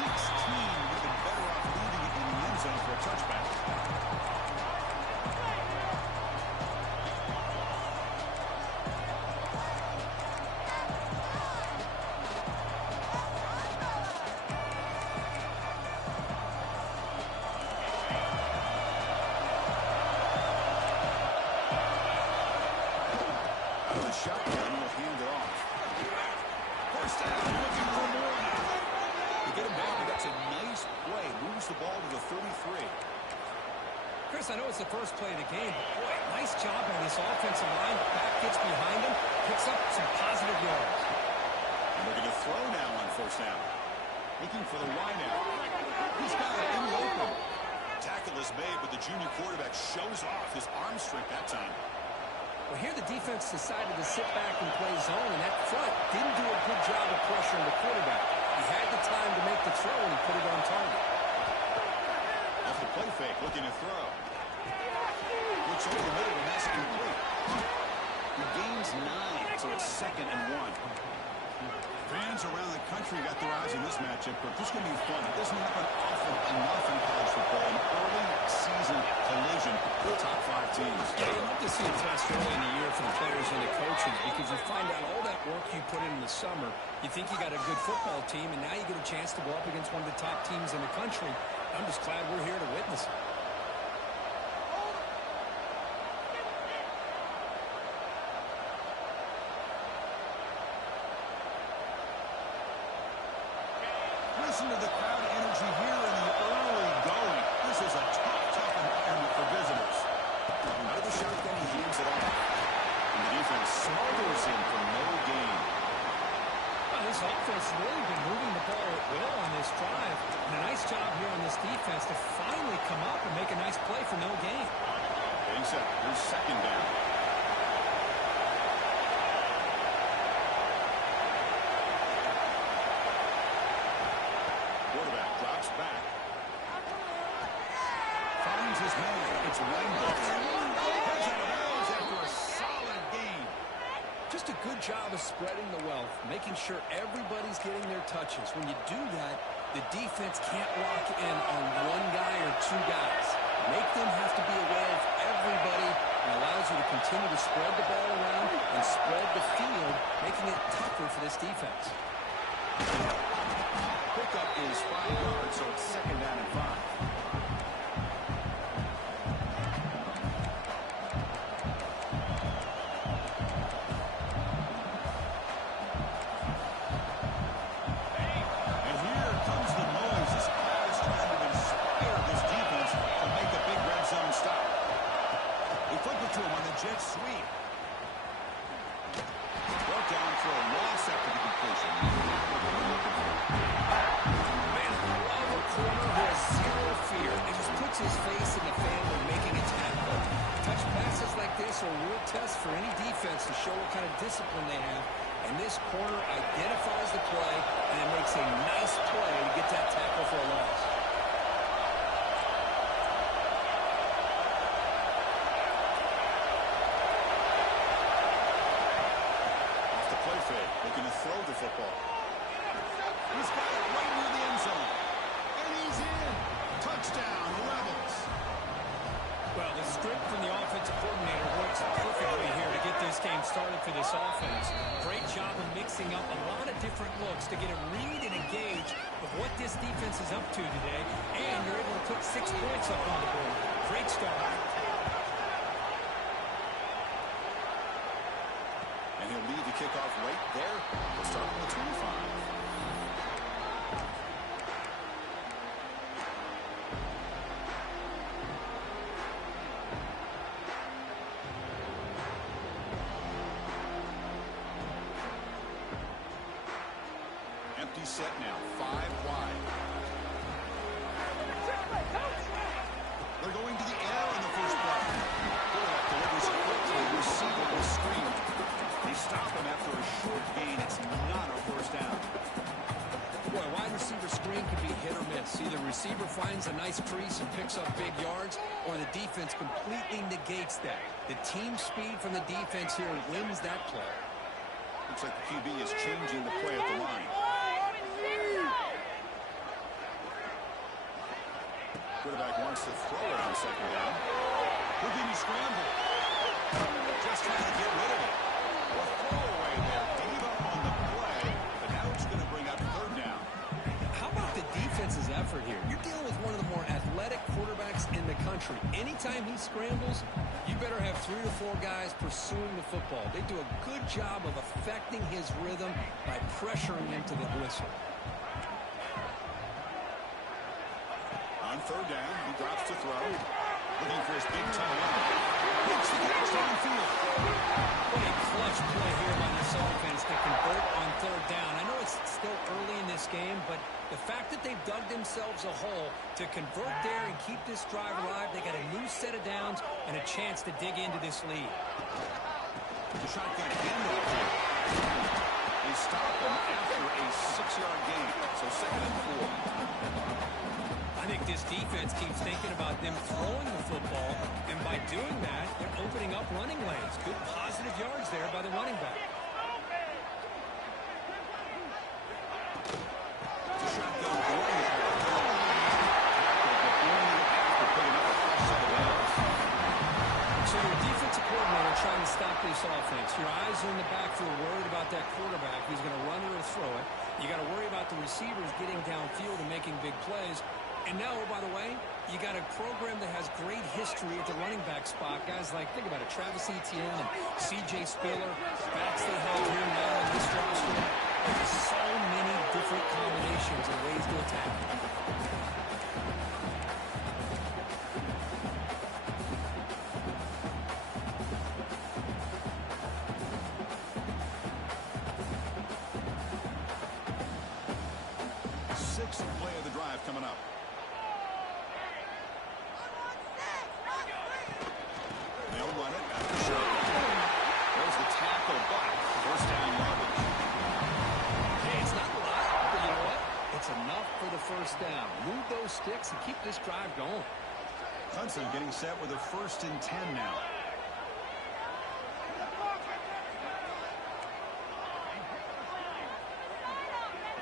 We've been better off leaving it in the end zone for a touchback. Shotgun will hand it off. First down, looking for more now. To get him down, that's a nice play. Moves the ball to the 33. Chris, I know it's the first play of the game, but boy, nice job by this offensive line. Back gets behind him, picks up some positive yards. And they're going to throw now on first down. Looking for the wide out. He's got it in the open. Tackle is made, but the junior quarterback shows off his arm strength that time. Well, here the defense decided to sit back and play zone, and that front didn't do a good job of pressuring the quarterback. He had the time to make the throw, and he put it on target. Off the play fake, looking to throw. Looks over the middle, and that's complete. He gains 9, so it's 2nd and 1. Fans around the country got their eyes on this matchup, but this is going to be fun. It doesn't happen often enough in college football. An early season collision with top 5 teams. Yeah, you love to see a test early in the year for the players and the coaches because you find out all that work you put in the summer. You think you got a good football team, and now you get a chance to go up against one of the top teams in the country. I'm just glad we're here to witness it. Listen to the crowd energy here in the early going. This is a tough environment for visitors. Out of the shotgun, he hands it off. And the defense smothers him for no gain. Well, this offense has really been moving the ball at will on this drive. And a nice job here on this defense to finally come up and make a nice play for no gain. Getting set. Here's 2nd down. Back. Finds his man. It's Randall. Heads out of bounds after a solid gain. Just a good job of spreading the wealth, making sure everybody's getting their touches. When you do that, the defense can't lock in on one guy or 2 guys. Make them have to be aware of everybody and allows you to continue to spread the ball around and spread the field, making it tougher for this defense. Pickup is 5 yards, so it's 2nd down and 5. And here comes the noise. This crowd is trying to inspire this defense to make a big red zone stop. They flip it to him on the jet sweep. Brought down for a loss after the completion. Corner who has 0 fear and just puts his face in the fan when making a tackle. Touch passes like this are a real test for any defense to show what kind of discipline they have. And this corner identifies the play and makes a nice play to get that tackle for a loss. Off the play fake, looking to throw the football. He's got it right near the end zone. He's in. Touchdown, Rebels. Well, the script from the offensive coordinator works perfectly here to get this game started for this offense. Great job of mixing up a lot of different looks to get a read and a gauge of what this defense is up to today, and you're able to put 6 points up on the board. Great start. And he'll lead the kickoff right there. We'll start on the 25. Empty set now, 5 wide. They're going to the air in the first play. Quarterback delivers quickly. Receiver will screen. They stop him after a short gain. It's not a first down. Boy, a wide receiver screen can be hit or miss. Either receiver finds a nice crease and picks up big yards, or the defense completely negates that. The team speed from the defense here wins that play. Looks like the QB is changing the play at the line. Quarterback wants to throw it on second down. Houdini scramble. Just trying to get rid of it. A throwaway there. Diva on the play, but now it's going to bring up third down. How about the defense's effort here? You're dealing with one of the more athletic quarterbacks in the country. Anytime he scrambles, you better have 3 or 4 guys pursuing the football. They do a good job of affecting his rhythm by pressuring him to the whistle. On third down, he drops to throw. Looking for his big time run. Hits the catch downfield. What a clutch play here by this offense to convert on third down. I know it's still early in this game, but the fact that they've dug themselves a hole to convert there and keep this drive alive, they got a new set of downs and a chance to dig into this lead. The shotgun handoff here. They stop him after a 6-yard gain, so second and 4. I think this defense keeps thinking about them throwing the football, and by doing that, they're opening up running lanes. Good positive yards there by the running back. Shotgun going after picking up a fresh set of downs. So your defensive coordinator trying to stop this offense. Your eyes are in the backfield, worried about that quarterback who's going to run or throw it. You got to worry about the receivers getting downfield and making big plays. And now, oh, by the way, you got a program that has great history at the running back spot. Guys like, think about it, Travis Etienne and C.J. Spiller, backs they have here now on this roster. There's so many different combinations and ways to attack. Sixth play of the drive coming up. They'll run it after shotgun. There's the tackle, but first down yardage. Hey, it's not a lot, but you know what? It's enough for the first down. Move those sticks and keep this drive going. Clemson getting set with a 1st and 10 now.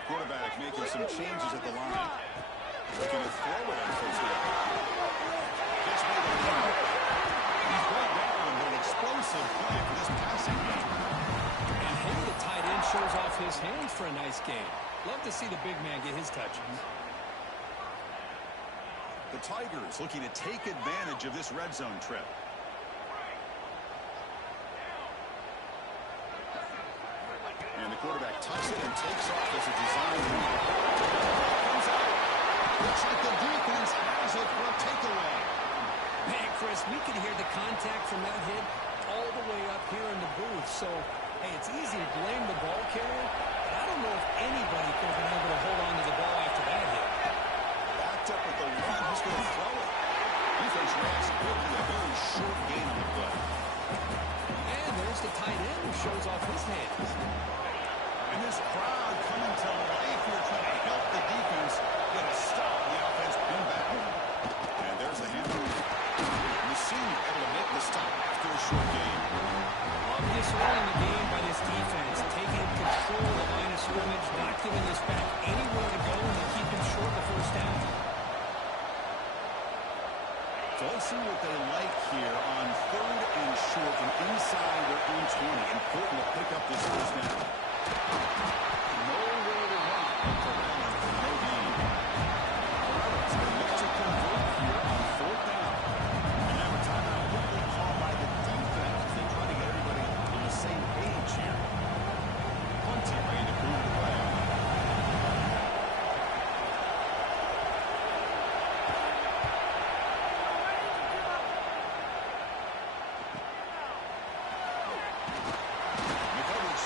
Quarterback making some changes at the line. Looking to throw it on first down. Gets made a run. He's brought down with an explosive play for this passing game. And hey, the tight end shows off his hands for a nice game. Love to see the big man get his touches. The Tigers looking to take advantage of this red zone trip. And the quarterback tucks it and takes off as a design run. Comes out. Looks like the defense has it for a takeaway. Man, Chris, we could hear the contact from that hit all the way up here in the booth. So, hey, it's easy to blame the ball carrier, but I don't know if anybody could have been able to hold on to the ball after that hit. Backed up at the 1. He's going to throw it. Defense reacts quickly. A very short gain on the play. And there's the tight end who shows off his hands. And this crowd coming to life here trying to help the defense get a stop. The offense bring back. And there's the handoff. And the senior able to make the stop after a short game. Love this early in the game by this defense, taking control of the line of scrimmage, not giving this back anywhere to go, and they keep him short the first down. So let's see what they like here on 3rd and short from inside their own 20. Important to pick up this first down. Nowhere to run. For no gain. Rebels going to look to convert here on 4th down. And now a timeout quickly called by the defense as they try to get everybody on the same page here. Punting ready to move the play.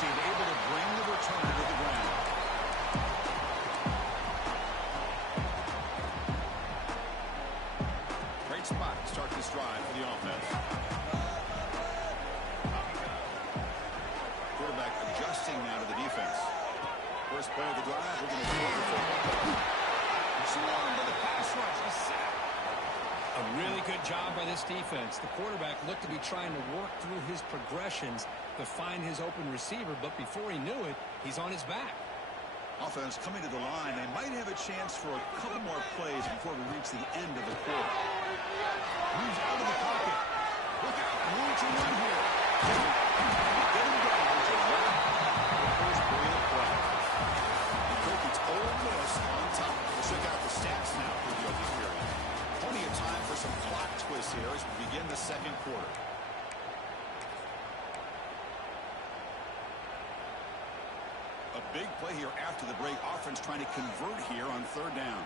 Able to bring the returner to the ground. Great spot to start this drive for the offense. Quarterback adjusting now to the defense. First play of the drive, we're going to throw the football. Swarmed by the pass rush. A sack. A really good job by this defense. The quarterback looked to be trying to work through his progressions to find his open receiver, but before he knew it, he's on his back. Offense coming to the line. They might have a chance for a couple more plays before we reach the end of the quarter. Moves out of the pocket. Look out. Room to run here. Get him down to wrap the first period of play. It's Ole Miss on top. We'll check out the stats now for the opening period. Plenty of time for some clock twists here as we begin the second quarter. A big play here after the break. Offense trying to convert here on third down.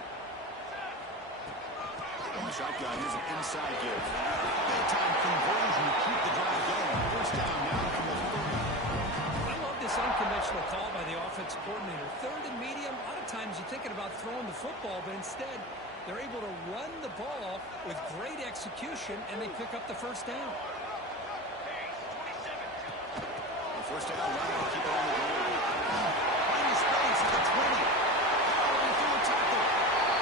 On the shotgun, here's an inside give. Big time conversion to keep the drive going. First down now from the 30. I love this unconventional call by the offensive coordinator. Third and medium, a lot of times you're thinking about throwing the football, but instead they're able to run the ball with great execution, and they pick up the first down. First down, right, keep it on the board. Finding space at the 20. Following through a tackle.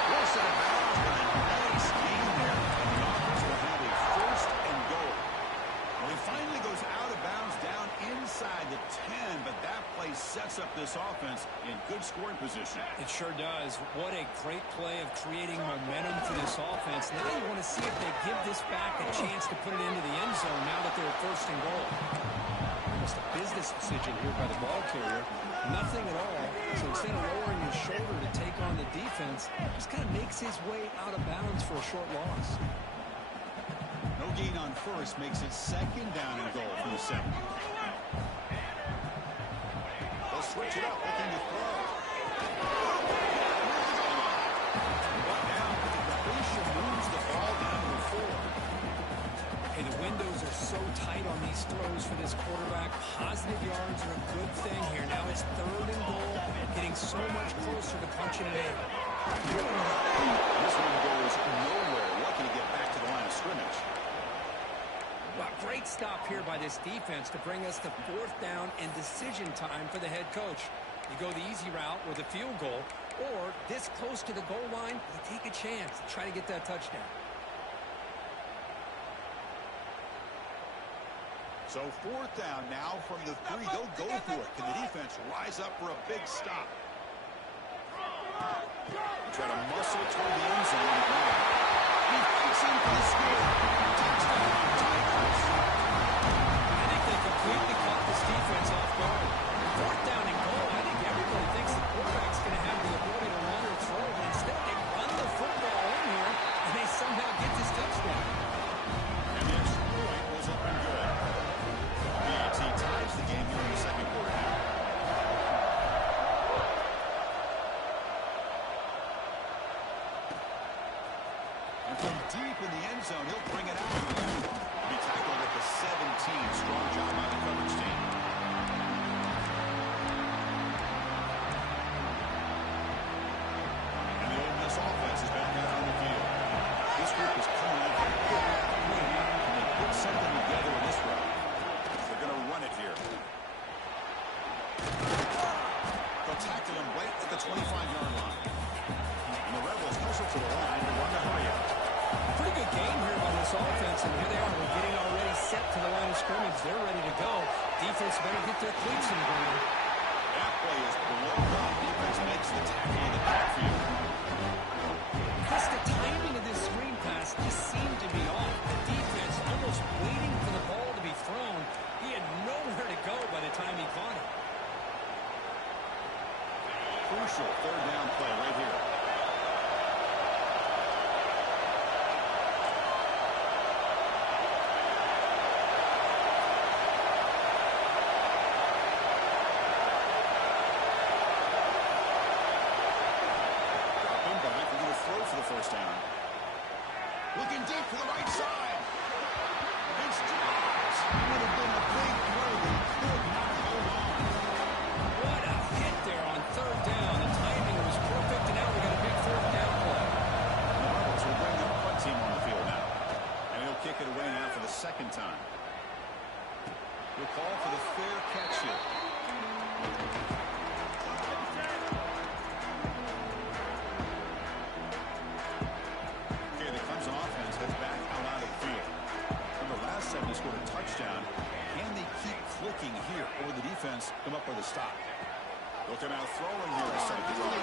Wilson out of bounds, but a nice gain there. And the offense will have a first and goal. Well, he finally goes out of bounds down inside the 10, but that play sets up this offense in good scoring position. It sure does. What a great play of creating momentum for this offense. Now you want to see if they give this back a chance to put it into the end zone now that they're first and goal. Almost a business decision here by the ball carrier. Nothing at all. So instead of lowering his shoulder to take on the defense, just kind of makes his way out of bounds for a short loss. No gain on first makes it second down and goal from the 7. They'll switch it up, looking to throw. But now the completion moves the ball down to the 4. Hey, the windows are so tight on these throws for this quarterback. Positive yards are a good thing here. Now it's third and goal, getting so much closer to punching it in. This one goes nowhere. Lucky to get back to the line of scrimmage. Well, great stop here by this defense to bring us to fourth down and decision time for the head coach. You go the easy route with a field goal, or this close to the goal line, you take a chance to try to get that touchdown. So fourth down now from the 3. They'll go for it. Can the defense rise up for a big stop? Try to muscle toward the end zone. He fights in for the score. Touchdown, Tigers. I think they completely caught this defense off guard. Fourth down and goal. I think everybody thinks the quarterback's going to have the ability to run or throw, but instead they run the football in here, and they somehow get this touchdown. And the extra point was up and good. BT ties the game here in the second quarter now. And from deep in the end zone, he'll bring it out. He'll be tackled at the 17. Strong job by the coverage team. And the Ole Miss offense is back out on the field. This group is coming out here. Can they put something together in this round? They're going to run it here. They'll tackle him right at the 25-yard line. And the Rebels closer to the line to run the hurry out. Pretty good game here by this offense, and here they are. We're getting already set to the line of scrimmage. They're ready to go. Defense better get their cleats in the ground. That play is below the defense makes the tackle in the backfield. Chris, the timing of this screen pass just seemed to be off. The defense almost waiting for the ball to be thrown. He had nowhere to go by the time he caught it. Crucial third down play right here. First down. Looking deep to the right side. It's dropped. It would have been a big play. They could not hold on. What a hit there on third down. The timing was perfect, and now we got a big fourth down play. The Rebels will bring the punt team on the field now. And he'll kick it away now for the second time. He'll call for the fair catch here. They scored a touchdown. Can they keep clicking here, or the defense come up with a stop? Looking out throwing here to start the drive.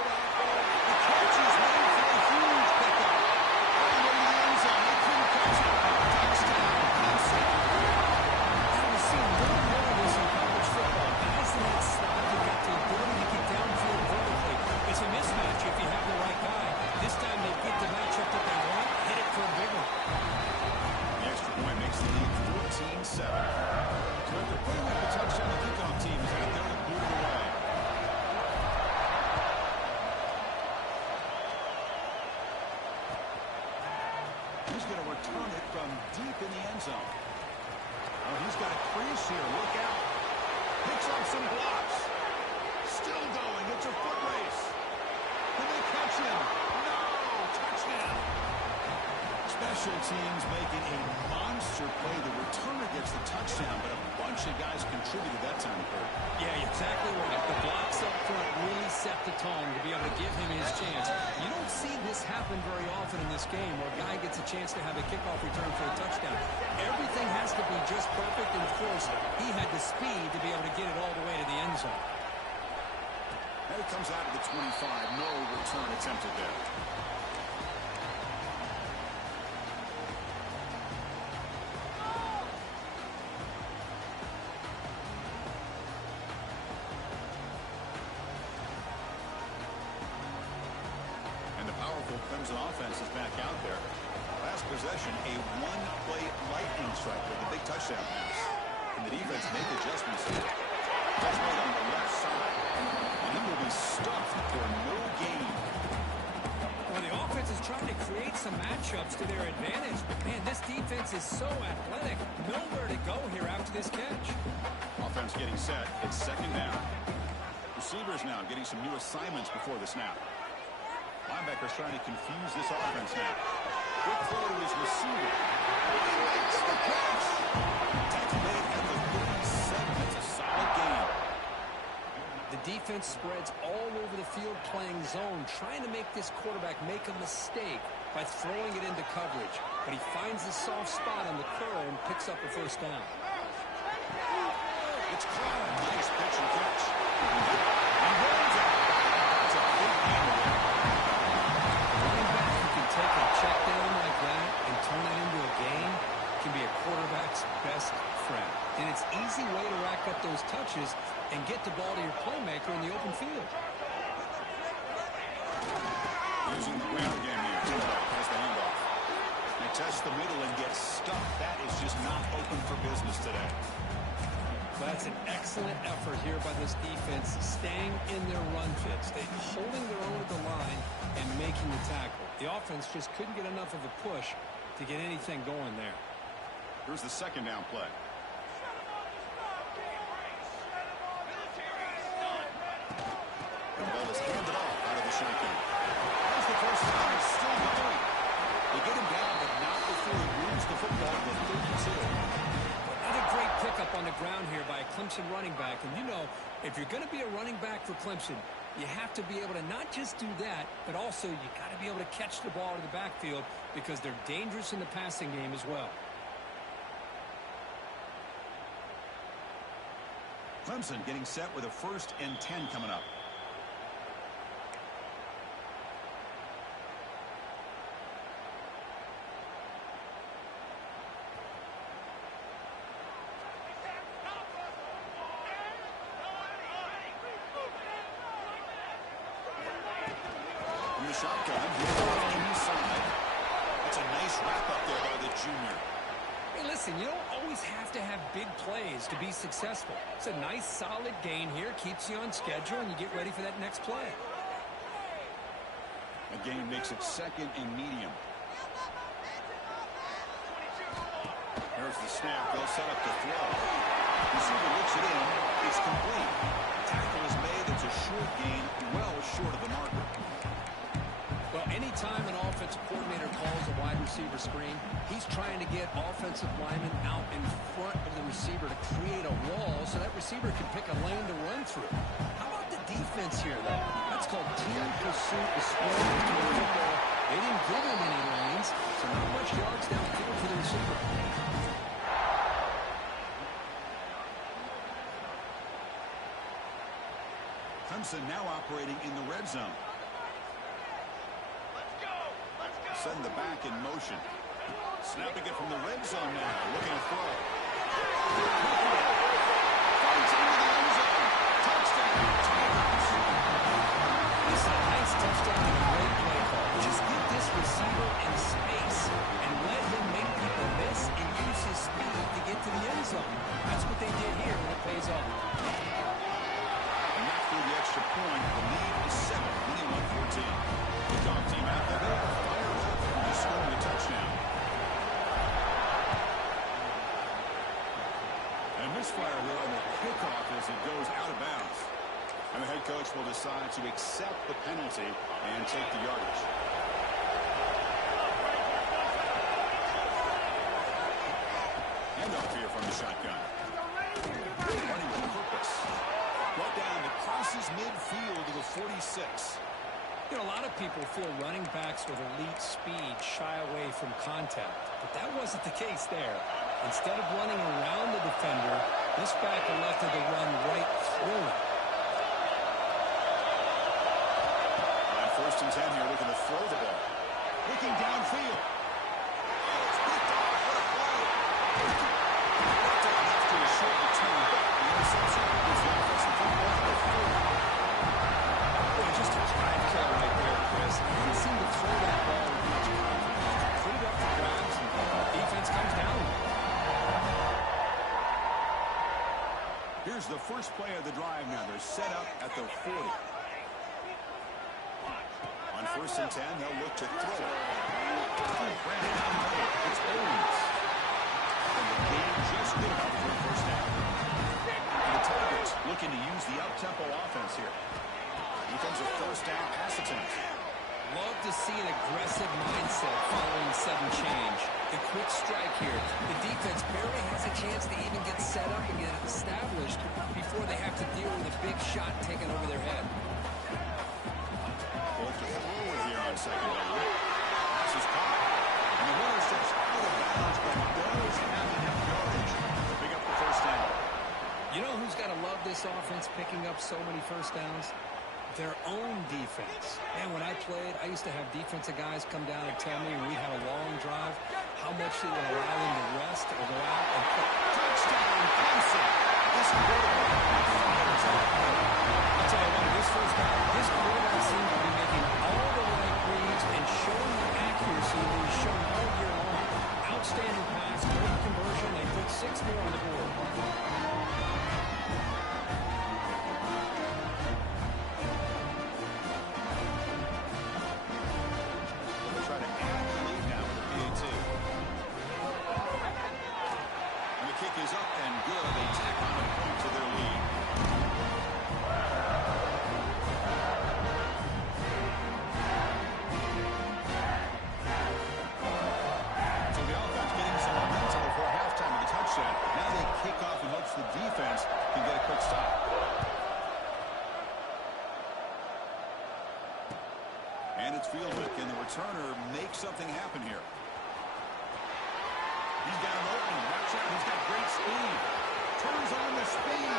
The catch is made for a huge pickup. All the way to the end zone. They couldn't catch it. Touchdown, Clemson. Now we've seen more and more of this in college football. Guys in that slot who got the ability to get downfield vertically. It's a mismatch if you have the right guy. This time they get the matchup that they want, hit it for a big one. The extra point makes the lead 14-7. So after putting up a touchdown, the kickoff team is out there to boot it away. He's going to return it from deep in the end zone. Oh, he's got a crease here. Look out. Picks up some blocks. Still going. It's a foot race. Can they catch him? No! Touchdown! Special teams making a monster play. The returner gets the touchdown, but a bunch of guys contributed that time, Kurt. Yeah, exactly right. The blocks up front really set the tone to be able to give him his chance. You don't see this happen very often in this game where a guy gets a chance to have a kickoff return for a touchdown. Everything has to be just perfect, and of course, he had the speed to be able to get it all the way to the end zone. And it comes out of the 25. No return attempted there. And the powerful Clemson offense is back out there. Last possession, a one-play lightning strike with a big touchdown pass. And the defense make adjustments here. That's made on the left side. And he will be stuffed for no gain. Well, the offense is trying to create some matchups to their advantage. But, man, this defense is so athletic. Nowhere to go here after this catch. Offense getting set. It's second down. Receivers now getting some new assignments before the snap. Linebackers trying to confuse this offense now. Quick throw to his receiver. He makes the catch. Tackle made at the 37. It's a solid gain. The defense spreads all over the field playing zone, trying to make this quarterback make a mistake by throwing it into coverage. But he finds the soft spot on the curl and picks up the first down. It's caught. Nice pitch and catch. And runs it. That's a big gain there. Running back who can take a check down like that and turn it into a gain can be a quarterback's best friend. And it's an easy way to rack up those touches and get the ball to your playmaker in the open field. Using the ground game here. Timberlake has the handoff. They test the middle and get stuffed. That is just not open for business today. That's an excellent effort here by this defense, staying in their run fits. They're holding their own at the line and making the tackle. The offense just couldn't get enough of a push to get anything going there. Here's the second down play. The ball is handed off out of the shotgun. There's the first down. He's still going. They get him down, but not before he moves the football to 32. Another great pickup on the ground here by a Clemson running back. And you know, if you're going to be a running back for Clemson, you have to be able to not just do that, but also you got to be able to catch the ball to the backfield because they're dangerous in the passing game as well. Clemson getting set with a 1st and 10 coming up. In the shotgun, inside. That's a nice wrap up there by the junior. Hey, listen, you don't always have to have big plays to be successful. It's a nice, solid gain here. Keeps you on schedule, and you get ready for that next play. A gain makes it 2nd and medium. There's the snap. They'll set up the throw. Receiver looks it in. It's complete. Tackle is made. It's a short gain, well short of the marker. Well, anytime an offensive coordinator calls a wide receiver screen, he's trying to get offensive linemen out in front of the receiver to create a wall so that receiver can pick a lane to run through. How about the defense here, though? That's called team pursuit. The spread between the football. They didn't give him any lanes, so not much yards downfield for the receiver. Clemson now operating in the red zone. Send the back in motion. Snapping it from the red zone now. Looking to throw. Fights into the end zone. Touchdown, Tigers. This is a nice touchdown and a great play call. Just get this receiver in space and let him make people miss and use his speed to get to the end zone. That's what they did here, and it pays off. And after the extra point, the lead is 7, 21-14. The dog team out there, they are fired up to score a touchdown. And misfire here on the kickoff as it goes out of bounds. And the head coach will decide to accept the penalty and take the yardage. Handoff here from the shotgun. Running with purpose. Brought down to crosses midfield to the 46. You know, a lot of people feel running backs with elite speed shy away from contact, but that wasn't the case there. Instead of running around the defender, this back elected to run right through him. On 1st and 10 here, looking to throw the ball. Looking downfield. Oh, it's picked off. What a play. Picked up after a short return back. The interception is the offensive football at the 40. Boy, just a drive kill right there, Chris. He didn't seem to throw that ball with much confidence. Put it up for grabs, and defense comes down. Here's the first play of the drive now. They're set up at the 40. On 1st and 10, they'll look to throw it. Brandon out middle. It's Owens. And the game just good enough for a first down. And the Tigers looking to use the up-tempo offense here. Here comes a first down pass attempt. Love to see an aggressive mindset following sudden change. The quick strike here. The defense barely has a chance to even get set up and get established before they have to deal with a big shot taken over their head. Both to throw it here on second down. Pass is caught. And the runner steps out of bounds, but does have enough yardage to pick up the first down. You know who's got to love this offense picking up so many first downs? Their own defense. And when I played, I used to have defensive guys come down and tell me when we had a long drive how much they would allow them to rest or go out and put Touchdown, Clemson. This quarterback fires up. I'll tell you what, this first down, this quarterback seemed to be making all the right reads and showing the accuracy that he's shown all year long. Outstanding pass, great conversion. They put 6 more on the board. Try to add the lead now with the PAT. And the kick is up and good. They tack on a point to their lead. So the offense getting some momentum before halftime with a touchdown. Now they kick off in hopes the defense can get a quick stop. And it's Fieldwick, and the returner makes something happen here. He's got him open. Watch out. He's got great speed. Turns on the speed.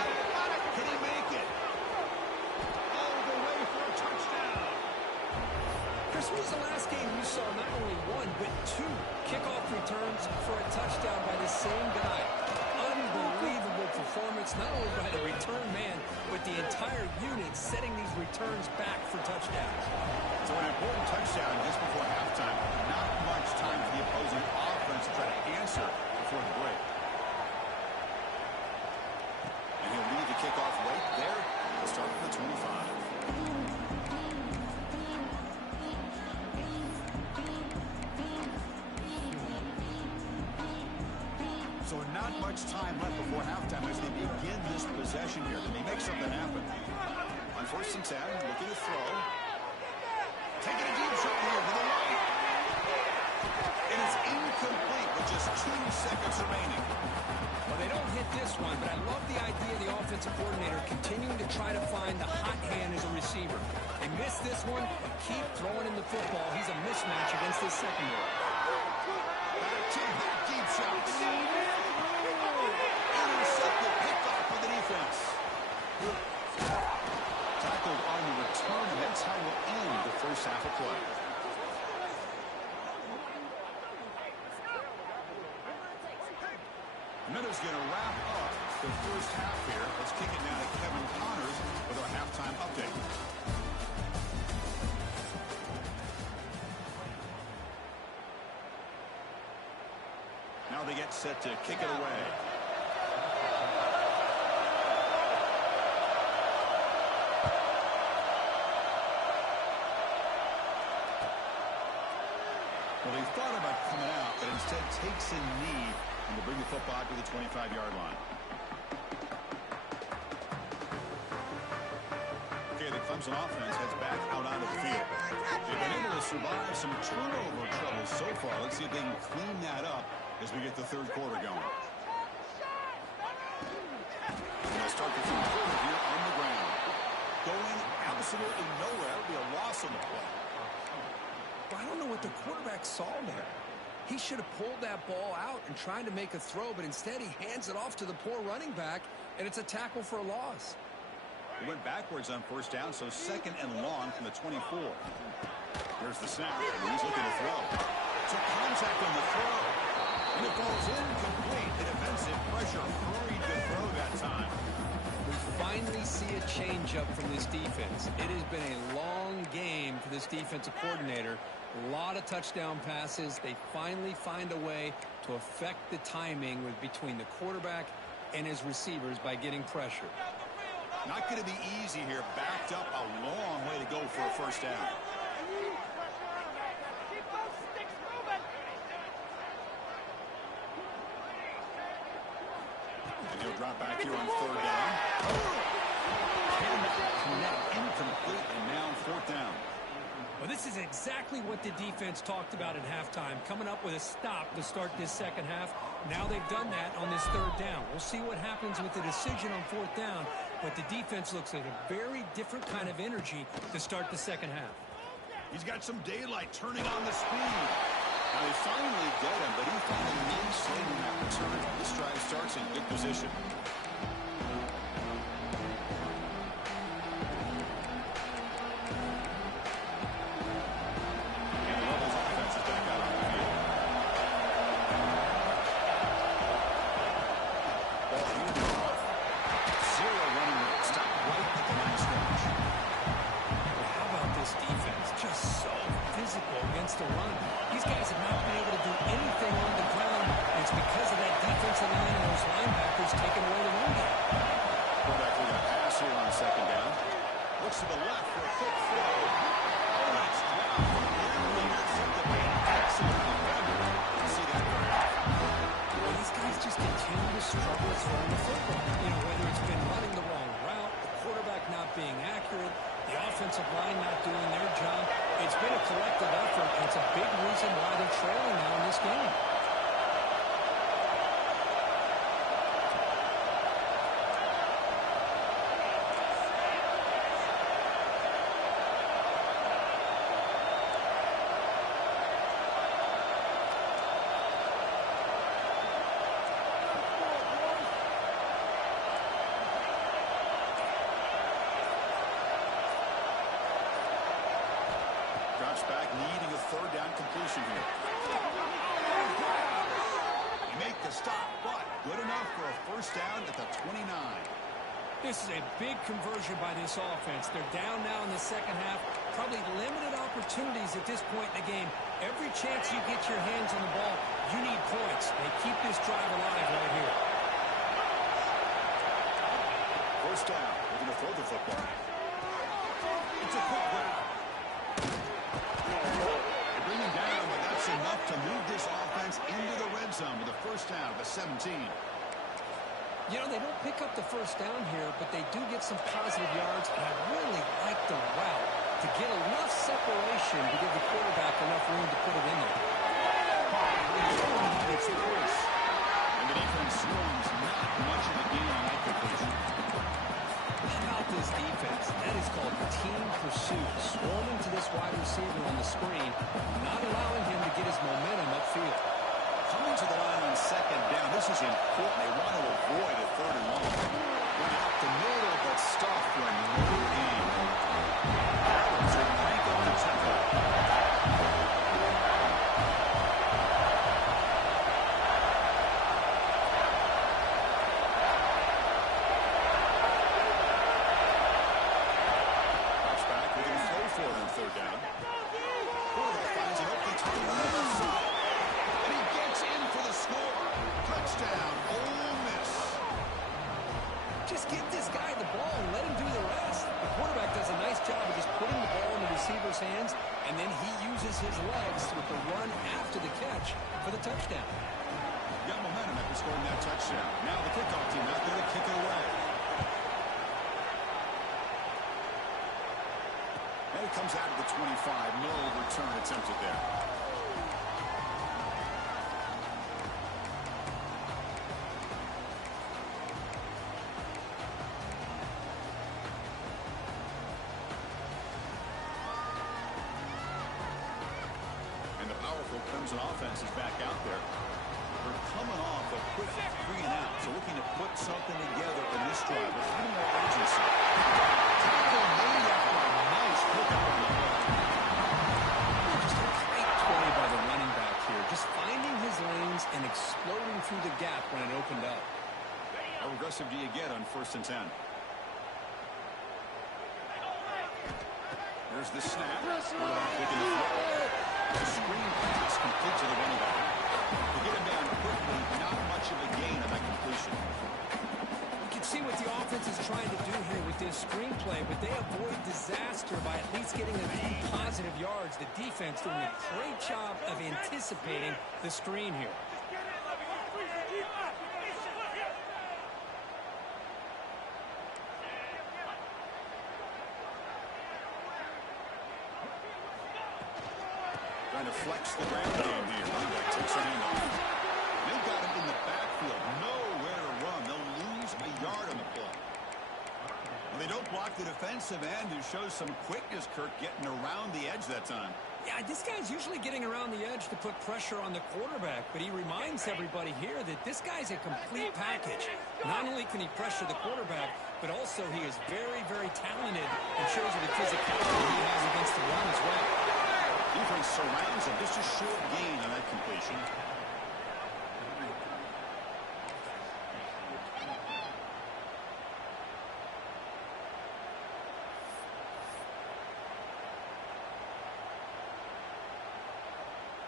Can he make it? All the way for a touchdown. Chris, when was the last game you saw not only 1, but 2 kickoff returns for a touchdown by the same guy? Unbelievable performance, not only by the return man, but the entire unit setting these returns back for touchdowns. So an important touchdown just before halftime. Not much time for the opposing offense to try to answer before the break. And he'll leave the kickoff right there. We'll start from the 25. So not much time left before halftime as they begin this possession here. Can they make something happen? On 1st and 10, looking to throw. Taking a deep shot here to the right. And it's incomplete with just 2 seconds remaining. Well, they don't hit this one, but I love the idea of the offensive coordinator continuing to try to find the hot hand as a receiver. They miss this one, but keep throwing him the football. He's a mismatch against this secondary. Back to back deep shots. Intercepted, picked off for the defense. Tackle is going to wrap up the first half here. Let's kick it now to Kevin Connors with our halftime update. Now they get set to kick it away. Well, he thought about coming out, but instead takes a knee and will bring the football to the 25-yard line. Okay, the Clemson offense heads back out onto the field. They've been able to survive some turnover trouble so far. Let's see if they can clean that up as we get the third quarter going. And they'll start the third quarter here on the ground. Going absolutely nowhere. It'll be a loss on the play. I don't know what the quarterback saw there. He should have pulled that ball out and tried to make a throw, but instead he hands it off to the poor running back, and it's a tackle for a loss. He went backwards on first down, so second and long from the 24. Here's the snap, and he's looking to throw. Took contact on the throw, and it falls incomplete. The defensive pressure hurried to throw that time. We finally see a change-up from this defense. It has been a long game for this defensive coordinator. A lot of touchdown passes. They finally find a way to affect the timing between the quarterback and his receivers by getting pressure. Not going to be easy here. Backed up a long way to go for a first down. And he'll drop back here on third down. Cannot connect, incomplete, and now fourth down. Well, this is exactly what the defense talked about at halftime, coming up with a stop to start this second half. Now they've done that on this third down. We'll see what happens with the decision on fourth down, but the defense looks like a very different kind of energy to start the second half. He's got some daylight turning on the speed. Now they finally get him, but he found a nice lane in that return. This drive starts in good position. Back needing a third down completion here. You make the stop, but good enough for a first down at the 29. This is a big conversion by this offense. They're down now in the second half. Probably limited opportunities at this point in the game. Every chance you get your hands on the ball, you need points. They keep this drive alive right here. First down. We're going to throw the football. It's a quick grab. Down, but that's enough to move this offense into the red zone with a first down of the 17. You know, they don't pick up the first down here, but they do get some positive yards, and I really like the route to get enough separation to give the quarterback enough room to put it in there. It's close. And the defense swarms not much of a gain on that completion. How about this defense? That is called team pursuit. Swarming to this wide receiver on the screen, not allowing him to get his momentum upfield. Coming to the line on second down. This is important. They want to avoid a third and long. Went out the middle, but stopped for another game. So crank up the tempo. Just get this guy the ball and let him do the rest. The quarterback does a nice job of just putting the ball in the receiver's hands, and then he uses his legs with the run after the catch for the touchdown. Got momentum after scoring that touchdown. Now the kickoff team out there to kick it away. And it comes out of the 25. No return attempted there. Clemson offense is back out there. They're coming off a quick 3-and-out, so looking to put something together in this drive with a little more urgency. Tackle made after a nice pickup on the play. Just a great play by the running back here, just finding his lanes and exploding through the gap when it opened up. How aggressive do you get on 1st and 10? There's the snap. Quarterback picking the throw. The screen pass complete to the running back. To get him down quickly, not much of a gain on that completion. You can see what the offense is trying to do here with this screenplay, but they avoid disaster by at least getting a few positive yards. The defense doing a great job of anticipating the screen here. Trying to flex the ground game here. Running back takes a handoff. They've got him in the backfield. Nowhere to run. They'll lose a yard on the play. Well, they don't block the defensive end, who shows some quickness, Kirk, getting around the edge that time. Yeah, this guy's usually getting around the edge to put pressure on the quarterback, but he reminds everybody here that this guy's a complete package. Not only can he pressure the quarterback, but also he is very, very talented and shows you the physicality he has against the run as well. Defense surrounds him. Just a short gain on that completion.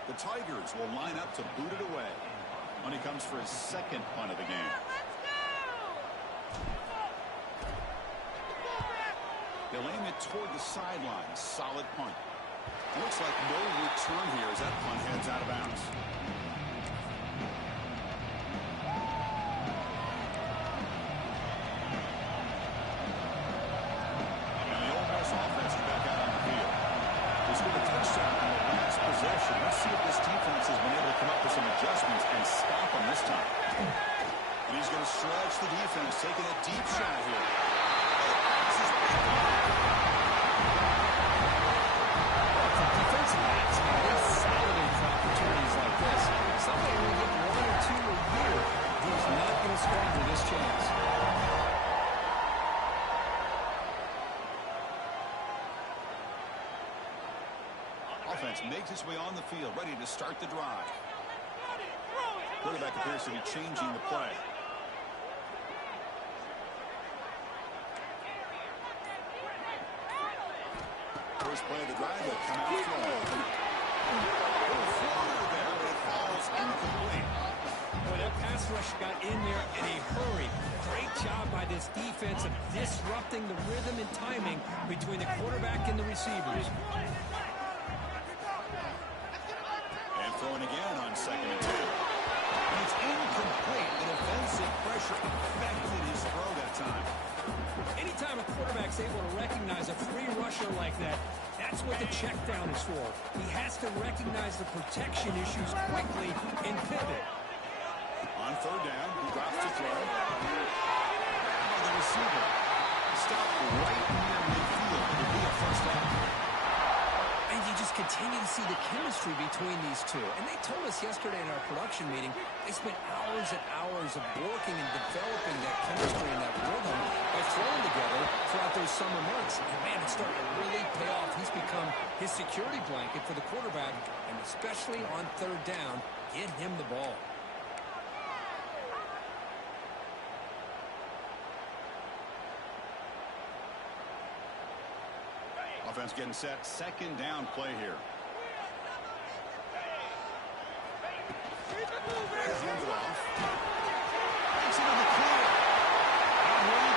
The Tigers will line up to boot it away when he comes for his 2nd punt of the game. They'll aim it toward the sideline. Solid punt. Looks like no return here as that punt heads out of bounds. And the Ole Miss offense is back out on the field. They scored a touchdown on the last possession. Let's see if this defense has been able to come up with some adjustments and stop them this time. And he's going to stretch the defense, taking a deep shot here. Offense makes its way on the field, ready to start the drive. Quarterback appears to be changing the play. First play of the drive will come out throwing. There, but it falls incomplete. Boy, that pass rush got in there in a hurry. Great job by this defense of disrupting the rhythm and timing between the quarterback and the receivers. And throwing again on 2nd and 10. And it's incomplete. The defensive pressure affected his throw that time. Anytime a quarterback's able to recognize a free rusher like that, that's what the check down is for. He has to recognize the protection issues quickly and pivot. On 3rd down, he drops to throw. The receiver stopped right near midfield. It'll be a first down. And you just continue to see the chemistry between these two. And they told us yesterday in our production meeting, they spent hours and hours of working and developing that chemistry and that rhythm by throwing together throughout those summer months. And man, it's starting to really pay off. He's become his security blanket for the quarterback, and especially on 3rd down, get him the ball. Offense getting set. 2nd down play here. Hands it off. Makes it in the clear. And here he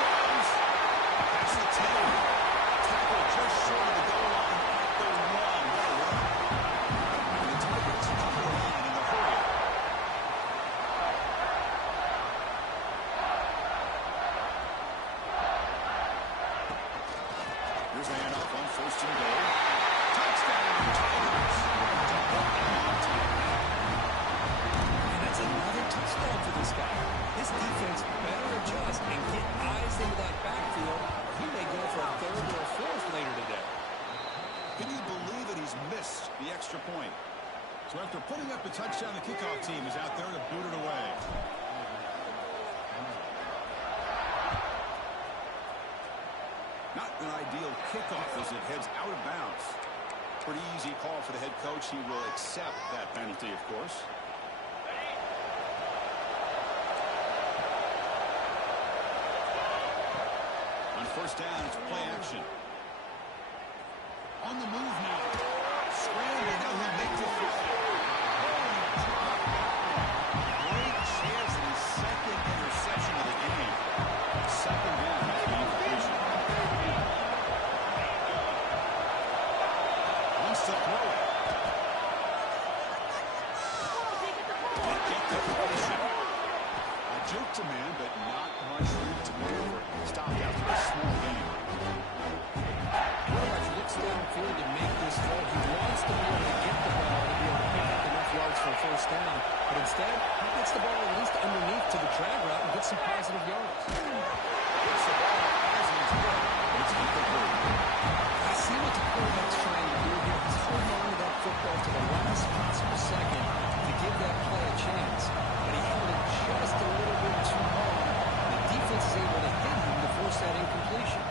Here's the handoff on first and goal. Touchdown, Tigers. And that's another touchdown for this guy. His defense better adjust and get eyes into that backfield. He may go for a third or a fourth later today. Can you believe it? He's missed the extra point. So after putting up the touchdown, the kickoff team is out there to boot it away. Not an ideal kickoff as it heads out of bounds. Pretty easy call for the head coach. He will accept that penalty, of course. On first down, it's play action. On the move now. Scrambling, now he'll make the throw. Great chance at his second interception of the game. Second down after the incompletion. Wants to throw it. They get the completion. A juke to man, but not much room to maneuver. Stopped after a small game. Quarterback looks downfield to make this throw. He wants to be able to get the ball to be able to pick up enough yards for a first down. But instead, he gets the ball at least underneath to the drag route and gets some positive yards. Gets the ball as he's good. It's incomplete. I see what the quarterback's trying to do here. He's holding on to that football to the last possible second to give that play a chance. But he held it just a little bit too long. The defense is able to hit him to force that incompletion.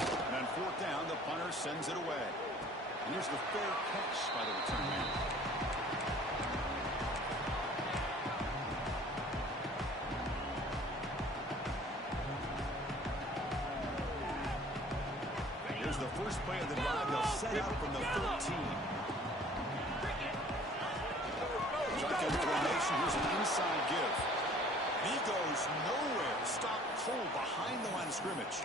And on fourth down, the punter sends it away. And here's the fair catch by the return man. Here's the first play of the drive. They'll set up from the 13. Shotgun formation. Here's an inside give. He goes nowhere. Stop cold behind the line of scrimmage.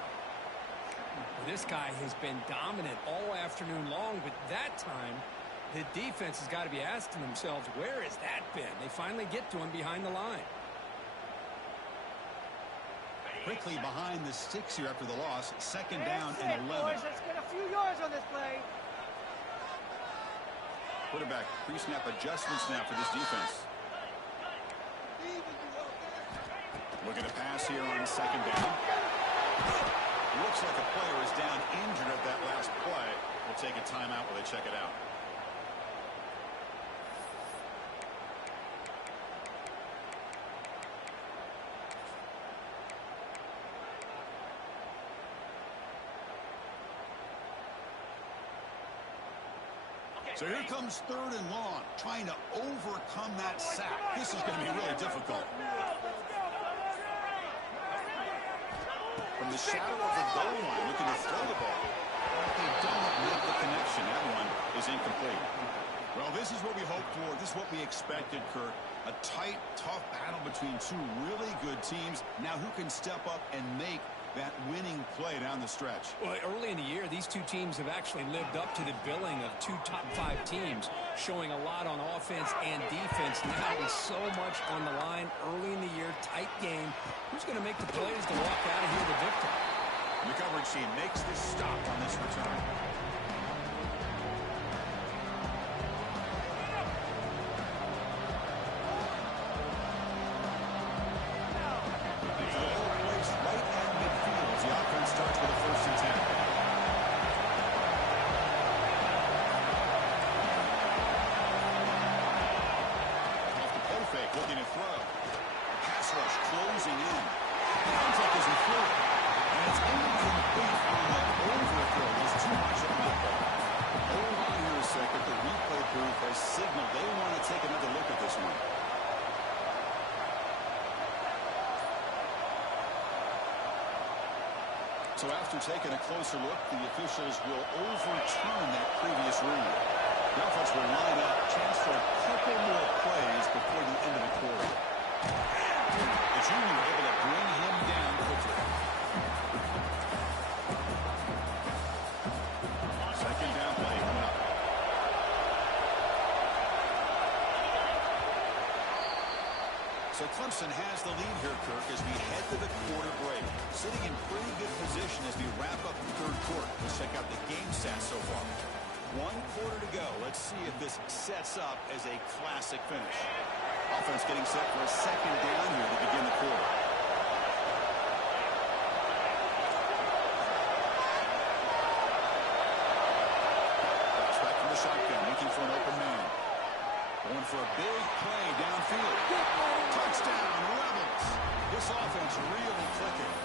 This guy has been dominant all afternoon long, but that time, the defense has got to be asking themselves, where has that been? They finally get to him behind the line. Quickly behind the sticks here after the loss. Second down That's and it, 11. boys. Let's get a few yards on this play. Quarterback pre-snap adjustments now for this defense. Looking to pass here on second down. Looks like a player is down injured at that last play. We'll take a timeout while they check it out. So here comes third and long, trying to overcome that sack. This is going to be really difficult. From the shadow of the goal line, looking to throw the ball. They don't make the connection. That one is incomplete. Well, this is what we hoped for. This is what we expected, Kurt. A tight, tough battle between two really good teams. Now who can step up and make that winning play down the stretch? Well, early in the year, these two teams have actually lived up to the billing of two top 5 teams, showing a lot on offense and defense. Now with so much on the line early in the year, tight game. Who's going to make the plays to walk out of here the victor? The coverage team makes this stop on this return. Starts with a first and 10. Off the play fake, looking to throw. Pass rush closing in. Contact isn't through. And it's incomplete on that overthrow. There's too much on that ball. Hold on here a second. The replay booth has signaled they want to take another look at this one. So after taking a closer look, the officials will overturn that previous ruling. The offense will line up, chance for a couple more plays before the end of the quarter. The junior able to bring him down quickly. Second down play coming up. So Clemson Clemson has the lead here, Kirk, as we head to the quarter break. Sitting in pretty good position as we wrap up the third quarter. Let's check out the game stats so far. 1 quarter to go. Let's see if this sets up as a classic finish. Offense getting set for a second down here to begin the quarter. Drops back from the shotgun, looking for an open man. Going for a big play downfield. Touchdown, Rebels. This offense really clicking.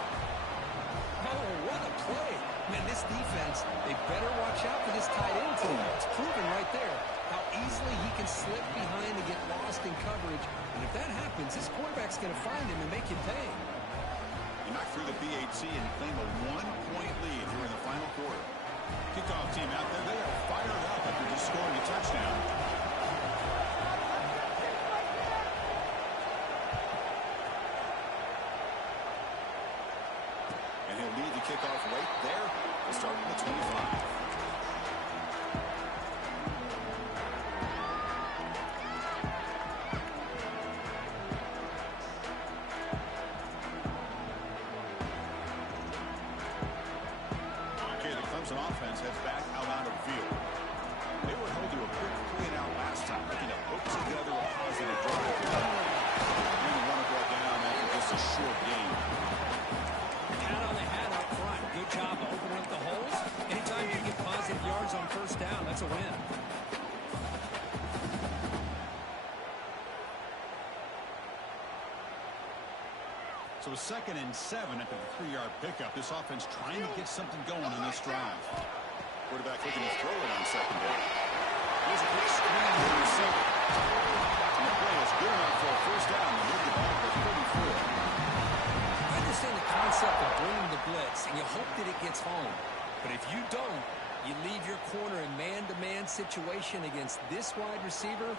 Oh, what a play. Man, this defense, they better watch out for this tight end team. It's proven right there how easily he can slip behind and get lost in coverage. And if that happens, this quarterback's going to find him and make him pay. You knock through the BAT and claim a 1-point lead here in the final quarter. Kickoff team out there, they are fired up after just scoring a touchdown. And he'll lead the kickoff right there to start from the 25. Okay, the Clemson offense heads back out onto the field. They were held to a quick 3-and-out last time, looking to hook together a positive drive. And the runner brought down after just a short game. Pat on the hat up front. Good job opening up the holes. Anytime you get positive yards on first down, that's a win. So a 2nd and 7 after the 3-yard pickup. This offense trying to get something going on this drive. Quarterback looking to throw it on 2nd down. Here's a quick screen to the receiver. And the play is good enough for a first down. They move the ball to 34. I understand the concept of bringing the blitz, and you hope that it gets home. But if you don't, you leave your corner in man-to-man situation against this wide receiver.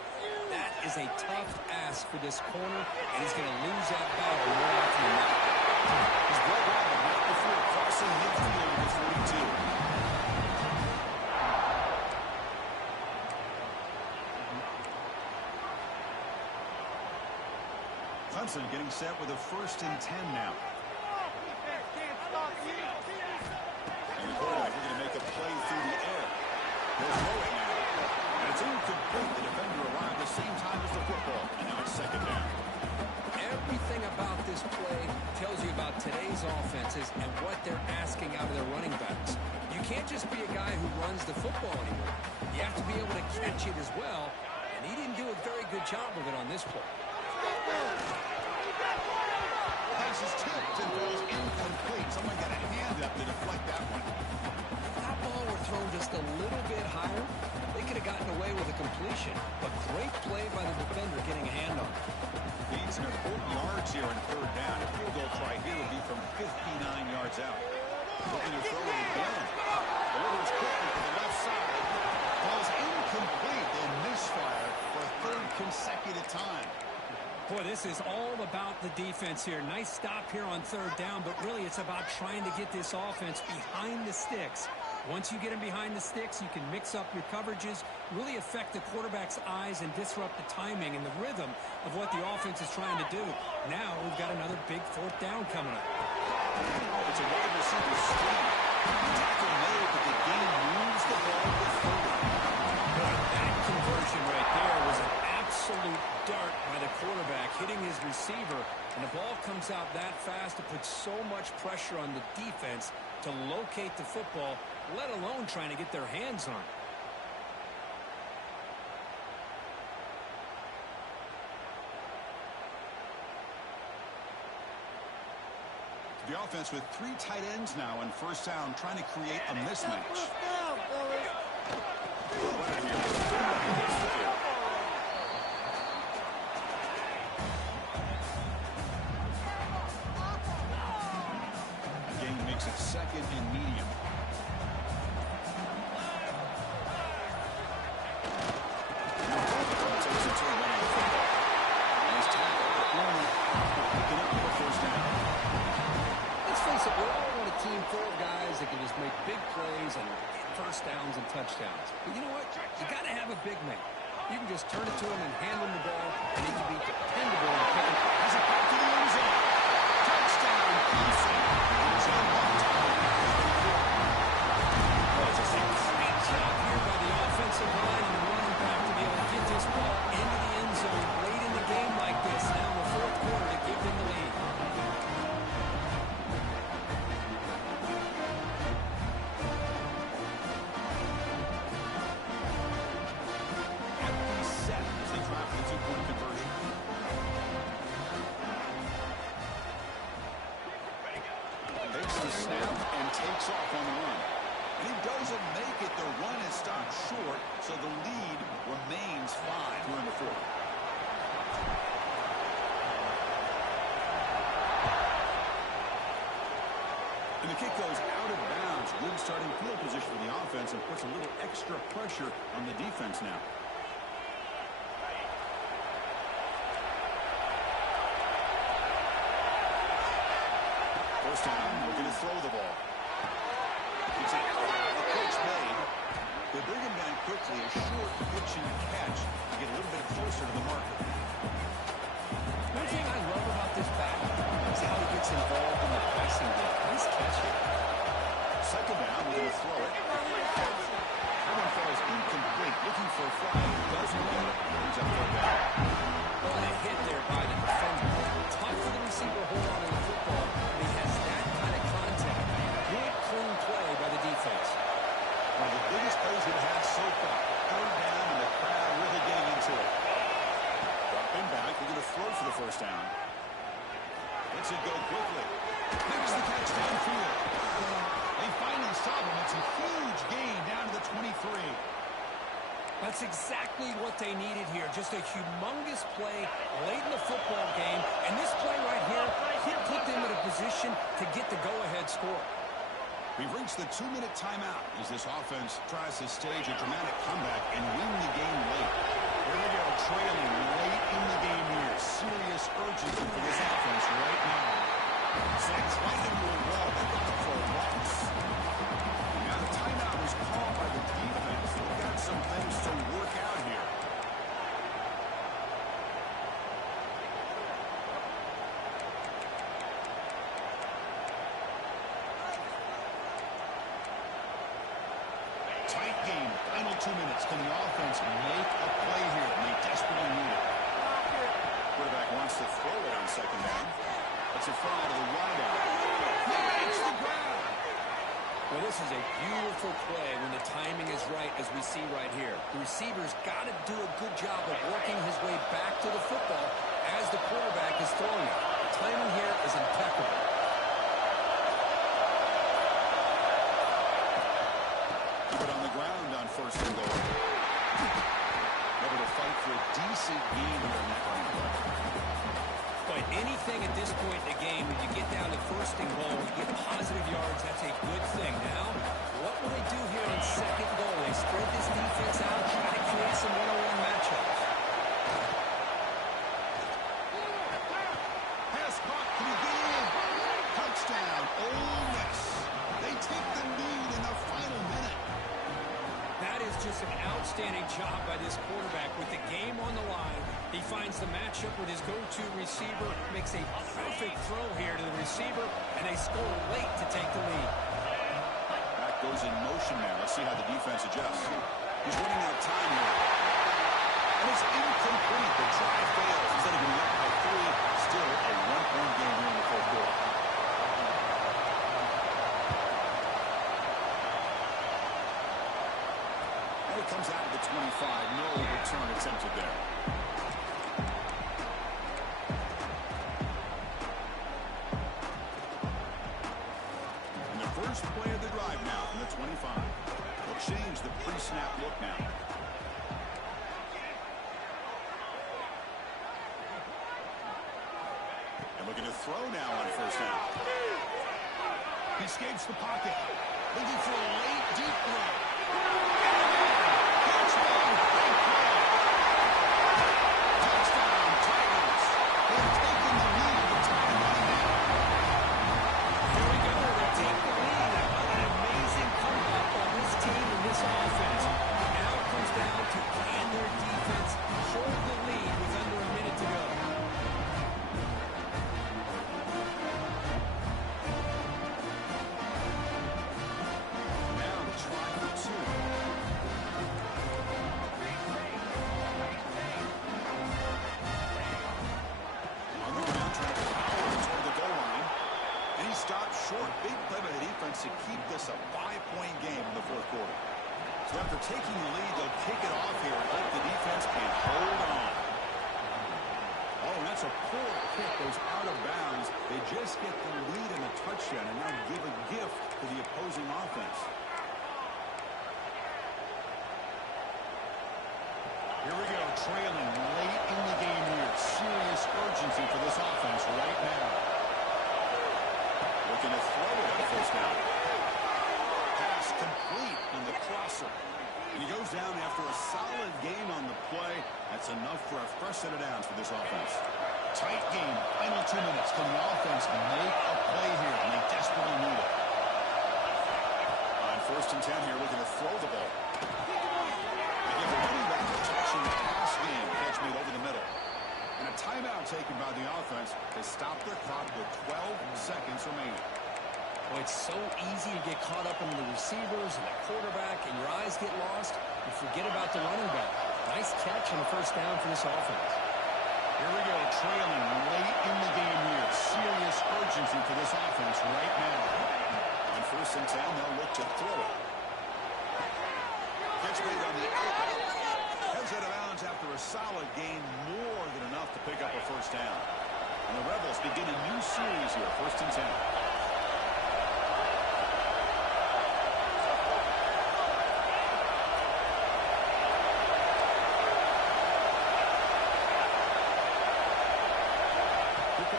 That is a tough ask for this corner, and he's going to lose that battle more often than not. He's brought down right before crossing midfield to 42. Clemson getting set with a 1st and 10 now. And the quarterback looking to make a play through the air. They'll throw it now. And it's incomplete. The defender arrived at the same time as the football. And now it's 2nd down. Everything about this play tells you about today's offenses and what they're asking out of their running backs. You can't just be a guy who runs the football anymore. You have to be able to catch it as well. And he didn't do a very good job of it on this play. Pass is tipped and falls incomplete. Someone got a hand up to deflect that one. If that ball were thrown just a little bit higher, they could have gotten away with a completion. But great play by the defender getting a hand on it. Needs some important yards here in 3rd down. A field goal try here would be from 59 yards out. Looking to throw it again. Delivers quickly to the left side. Ball's incomplete. They misfire for a 3rd consecutive time. Boy, this is all about the defense here. Nice stop here on 3rd down, but really it's about trying to get this offense behind the sticks. Once you get them behind the sticks, you can mix up your coverages, really affect the quarterback's eyes and disrupt the timing and the rhythm of what the offense is trying to do. Now we've got another big 4th down coming up. It's a wide receiver screen. Tackle made, but the game moves the ball to 30. Boy, that conversion right there was an absolute dart by the quarterback hitting his receiver, and the ball comes out that fast to put so much pressure on the defense to locate the football, let alone trying to get their hands on it. The offense with 3 tight ends now on 1st down, trying to create a mismatch. Game makes it 2nd and medium. Takes it to a running football. Nice tackle. Picking up for a 1st down. Let's face it, we all want a team full of guys that can just make big plays and get 1st downs and touchdowns. But you know what? You got to have a big man. You can just turn it to him and hand him the ball, and he can be dependable in picking up. Has it back to the end zone. Touchdown, Clemson. John Bucktown. Oh, just a great job here by the offensive line and the running back to be able to get this ball into the end zone late in the game like this. Now in the fourth quarter to give them the lead. Empty set as they try for the two-point conversion. Takes the snap and takes off on the run. And he doesn't make it. The run is stopped short, so the lead remains 5 here in the fourth. And the kick goes out of bounds. Good starting field position for the offense and puts a little extra pressure on the defense now. First down, looking to throw the ball. It's an error the coach made. They bring him down quickly, a short pitch and catch to get a little bit closer to the marker. One thing I love about this back is how he gets involved in the passing game. Nice catch here. Second down, we're going to throw it. That one falls incomplete. Looking for a fly. Doesn't get it. He's up for down. Well, a hit there by the defender. Tough for the receiver to hold on to the football, but he has that kind of contact. Good, clean play by the defense. One of the biggest plays he's had so far. Third down, and the crowd really getting into it. Dropping back. We're going to throw for the first down. Lets it go quickly. Makes the catch downfield. They finally stop him. It's a huge gain down to the 23. That's exactly what they needed here. Just a humongous play late in the football game. And this play right here, he put them in a position to get the go-ahead score. We've reached the 2-minute timeout as this offense tries to stage a dramatic comeback and win the game late. Here we go, trailing late in the game here. Serious urgency for this offense right now. Sacks right into a wall. They've got for a loss. Now the timeout was called by the defense. They've got some things to work out here. Tight game. Final 2 minutes. Can the offense make a play here? They desperately need it. Quarterback wants to throw it on second down. That's a fly to the wideout. He makes the ground. Well, this is a beautiful play when the timing is right, as we see right here. The receiver's got to do a good job of working his way back to the football as the quarterback is throwing it. The timing here is impeccable. Keep it on the ground on first and goal. Able to fight for a decent gain here in that running play. But anything at this point in the game, when you get down to first and goal, you get positive yards, that's a good thing. Now, what will they do here on second goal? They spread this defense out, try to create some one-on-one matchups. Pass caught. Can he get in? Touchdown. Ole Miss. They take the lead in the final minute. That is just an outstanding job by this quarterback with the game on the line. He finds the matchup with his go-to receiver, makes a perfect throw here to the receiver, and they score late to take the lead. Back goes in motion now. Let's see how the defense adjusts. He's running out of time here. And it's incomplete. The try fails. Instead of getting up by 3, still a 1-point game here in the fourth quarter. And it comes out of the 25. No return attempted there. And the first play of the drive now from the 25. Will change the pre-snap look now. And looking to throw now on first down. He escapes the pocket. Looking for a late deep throw. Touchdown, big play. Touchdown, Tigers. They've taken the lead at the time running now. Here we go. They take the lead. What an amazing comeback by this team and this offense. Now it comes down to can their defense offense to keep this a 5-point game in the fourth quarter. So after taking the lead, they'll kick it off here and hope the defense can hold on. Oh, and that's a poor kick. Goes out of bounds. They just get the lead in a touchdown and now give a gift to the opposing offense. Here we go, trailing late in the game here. Serious urgency for this offense right now. Looking to throw it on first down. Pass complete on the crosser. And he goes down after a solid gain on the play. That's enough for a fresh set of downs for this offense. Tight game, final 2 minutes. Can the offense make a play here? And they desperately need it. On first and 10 here, looking to throw the ball. They give the running back a touch in the pass game. Catch made over the middle. And a timeout taken by the offense to stop their clock with 12 seconds remaining. Well, it's so easy to get caught up in the receivers and the quarterback, and your eyes get lost. You forget about the running back. Nice catch and a first down for this offense. Here we go, trailing late in the game here. Serious urgency for this offense right now. On first and 10, they'll look to throw it. Catch made on the out. Heads out of bounds after a solid gain, more than enough to pick up a first down. And the Rebels begin a new series here, first and 10.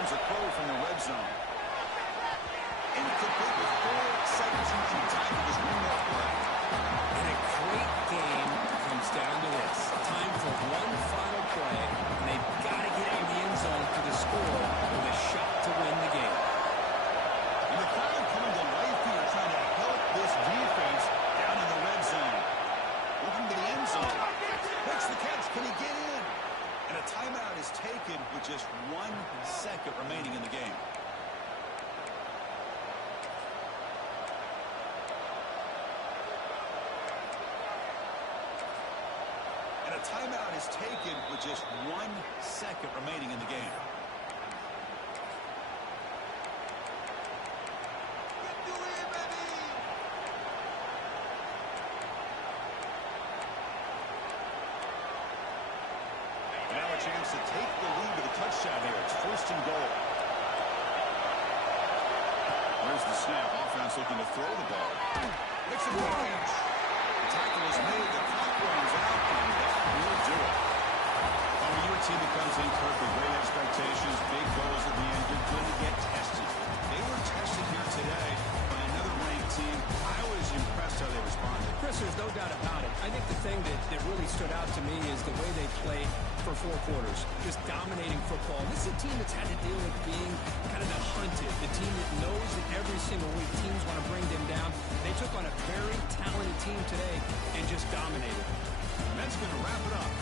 A throw from the red zone. Incomplete with 4 seconds remaining. Time for this one more play. And a great game comes down to this. Time for one final play, and they've got to get in the end zone for the score with a shot to win the game. And the crowd coming to life here, trying to help this defense down in the red zone. Looking to the end zone. Makes the catch. Can he get in? And a timeout is taken with just 1 second remaining in the game. And a timeout is taken with just 1 second remaining in the game. Chance to take the lead with a touchdown here. It's first and goal. Where's the snap? Offense looking to throw the ball. Makes a range. The tackle is made. The clock runs out, and that will do it. When your team becomes in, Kirk, with great expectations, big goals at the end, you're going to get tested. They were tested here today by another ranked team. I was impressed how they responded. Chris, there's no doubt about it. I think the thing that really stood out to me is the way they played for 4 quarters, just dominating football. This is a team that's had to deal with being kind of the hunted, the team that knows that every single week teams want to bring them down. They took on a very talented team today and just dominated. And that's going to wrap it